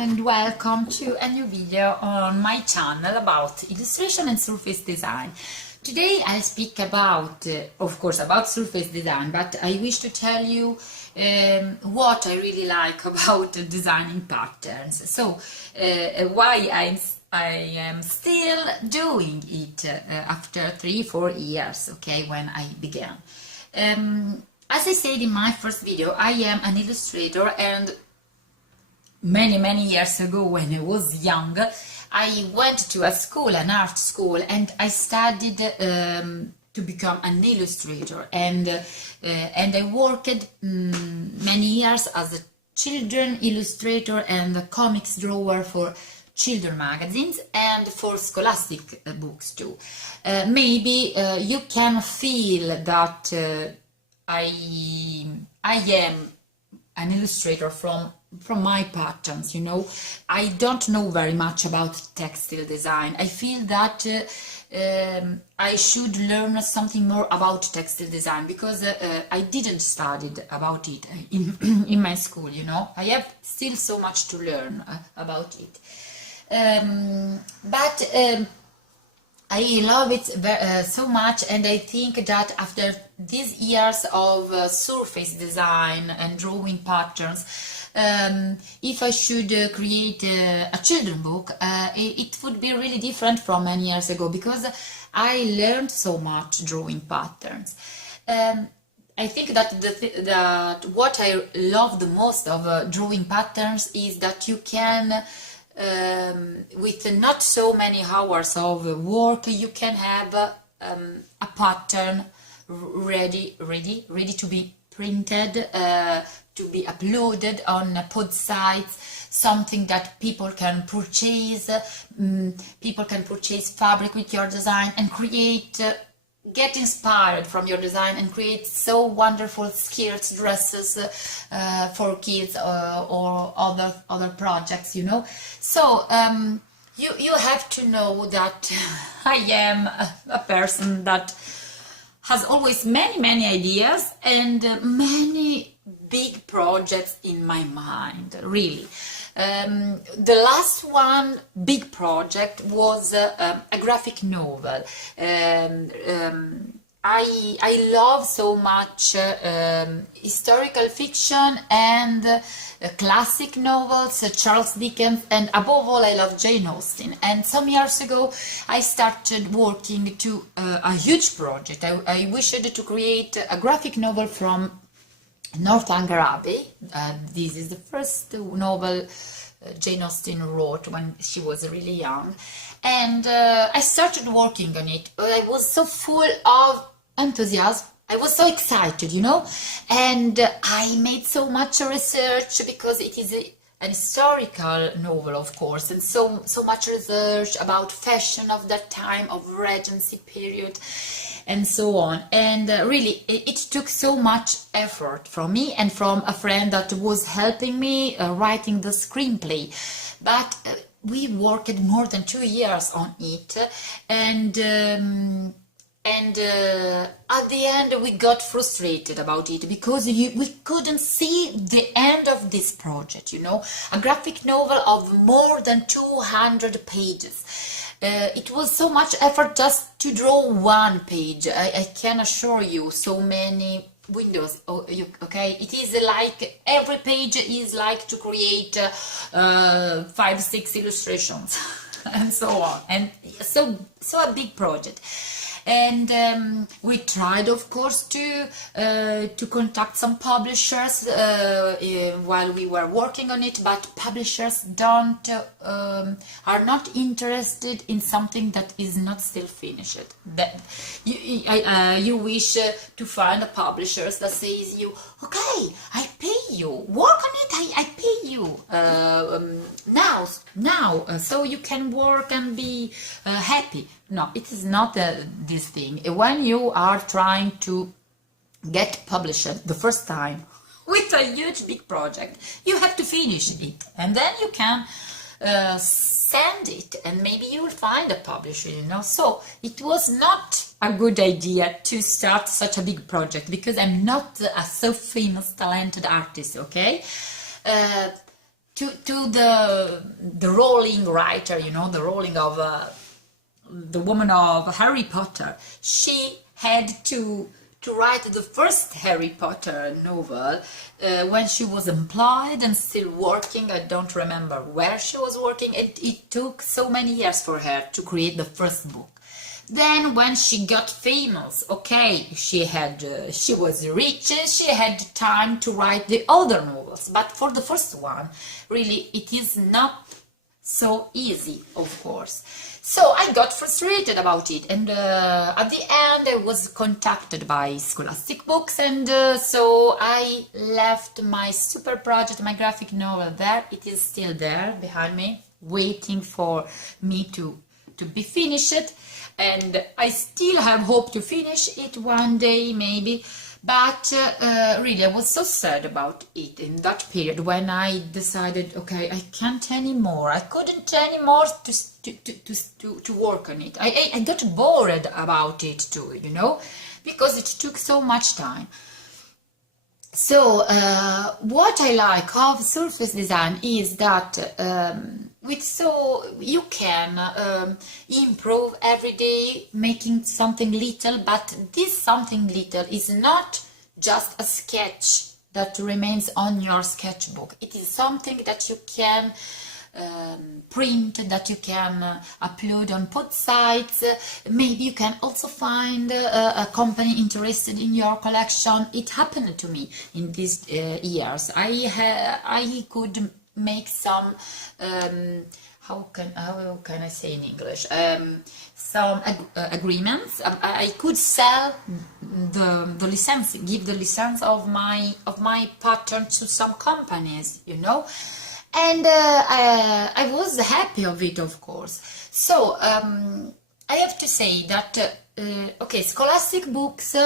everyone, and welcome to a new video on my channel about illustration and surface design. Today I'll speak about, of course, about surface design, but I wish to tell you what I really like about designing patterns. So why I am still doing it after 3-4 years, okay, when I began. As I said in my first video, I am an illustrator, and many years ago, when I was young, I went to a school, an art school, and I studied to become an illustrator, and I worked many years as a children illustrator and a comics drawer for children magazines and for scholastic books too. Maybe you can feel that I am an illustrator from my patterns, you know. I don't know very much about textile design. I feel that I should learn something more about textile design, because I didn't study about it in my school, you know. I have still so much to learn about it. But I love it so much, and I think that after these years of surface design and drawing patterns, if I should create a children's book, it would be really different from many years ago, because I learned so much drawing patterns. I think that that what I love the most of drawing patterns is that you can, with not so many hours of work, you can have a pattern ready to be printed, to be uploaded on pod sites, something that people can purchase. People can purchase fabric with your design and create, get inspired from your design and create so wonderful skirts, dresses for kids or other projects, you know. So you have to know that I am a person that has always many ideas and many big projects in my mind, really. The last one big project was a graphic novel. I love so much historical fiction and classic novels, Charles Dickens, and above all I love Jane Austen. And some years ago I started working to a huge project. I wished to create a graphic novel from Northanger Abbey. This is the first novel Jane Austen wrote when she was really young, and I started working on it. I was so full of enthusiasm. I was so excited, you know, and I made so much research, because it is an historical novel, of course, and so much research about fashion of that time, of Regency period, and so on. And really it took so much effort from me and from a friend that was helping me writing the screenplay, but we worked more than 2 years on it, and at the end we got frustrated about it, because we couldn't see the end of this project, you know. A graphic novel of more than 200 pages. It was so much effort just to draw one page. I can assure you, so many windows, okay. It is like every page is like to create 5-6 illustrations and so on, and so a big project. And we tried, of course, to contact some publishers while we were working on it, but publishers are not interested in something that is not still finished. That you wish to find a publisher that says you, okay, I pay you, work on it, I pay you now, so you can work and be happy. No, it is not this thing. When you are trying to get published the first time with a huge big project, you have to finish it, and then you can send it, and maybe you will find a publisher, you know. So it was not a good idea to start such a big project, because I'm not a so famous talented artist, okay. to the rolling writer, you know, the rolling of the woman of Harry Potter. She had to write the first Harry Potter novel when she was employed and still working. I don't remember where she was working. It took so many years for her to create the first book. Then when she got famous, okay, she was rich, she had time to write the other novels, but for the first one, really, it is not so easy, of course. So I got frustrated about it, and at the end I was contacted by Scholastic Books, and so I left my super project, my graphic novel there. It is still there behind me, waiting for me to be finished, and I still have hope to finish it one day maybe. But really, I was so sad about it in that period when I decided, okay, I can't anymore. I couldn't anymore to work on it. I got bored about it too, you know, because it took so much time. So what I like of surface design is that you can improve every day, making something little, but this something little is not just a sketch that remains on your sketchbook. It is something that you can print, that you can upload on pod sites. Maybe you can also find a company interested in your collection. It happened to me in these years. I could make some how can I say in English, some agreements. I could sell the license, give the license of my pattern to some companies, you know, and I was happy of it, of course. So I have to say that okay, Scholastic Books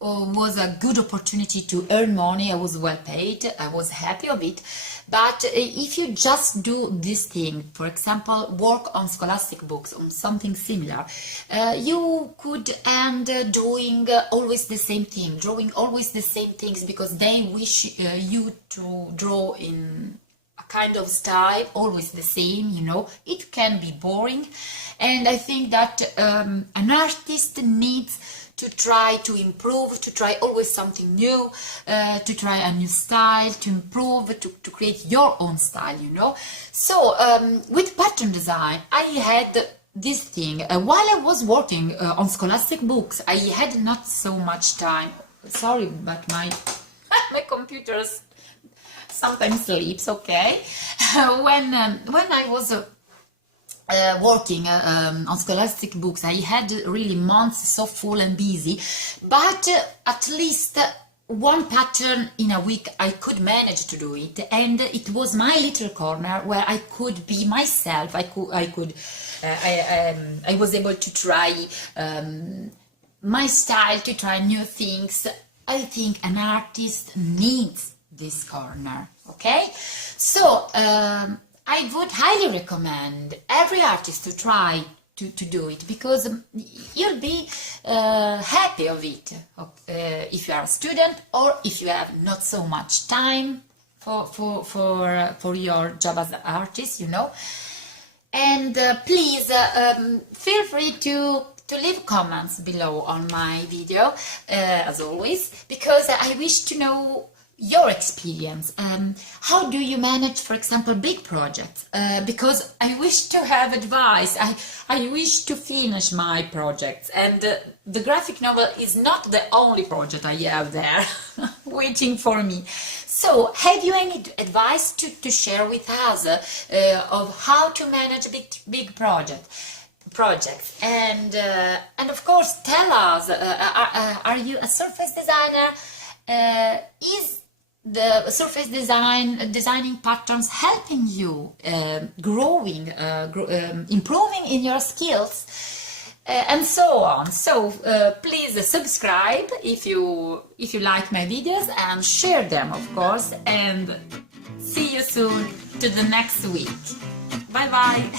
was a good opportunity to earn money. I was well paid, I was happy of it. But if you just do this thing, for example, work on Scholastic Books, on something similar, you could end doing always the same thing, drawing always the same things, because they wish you to draw in a kind of style, always the same, you know. It can be boring, and I think that an artist needs to try to improve, to try always something new, to try a new style, to improve, to create your own style, you know. So with pattern design, I had this thing. While I was working on Scholastic Books, I had not so much time. Sorry, but my computer sometimes sleeps, okay? When I was working on Scholastic Books, I had really months so full and busy, but at least one pattern in a week I could manage to do it, and it was my little corner where I could be myself. I was able to try my style, to try new things. I think an artist needs this corner, okay? So I would highly recommend every artist to try to do it, because you'll be happy of it if you are a student, or if you have not so much time for your job as an artist, you know. And please feel free to leave comments below on my video, as always, because I wish to know your experience. How do you manage, for example, big projects? Because I wish to have advice. I wish to finish my projects, and the graphic novel is not the only project I have there waiting for me. So have you any advice to share with us of how to manage big projects? And of course, tell us, are you a surface designer? Is the surface designing patterns helping you growing, improving in your skills, and so on? So please subscribe if you like my videos, and share them, of course, and see you soon to the next week. Bye bye.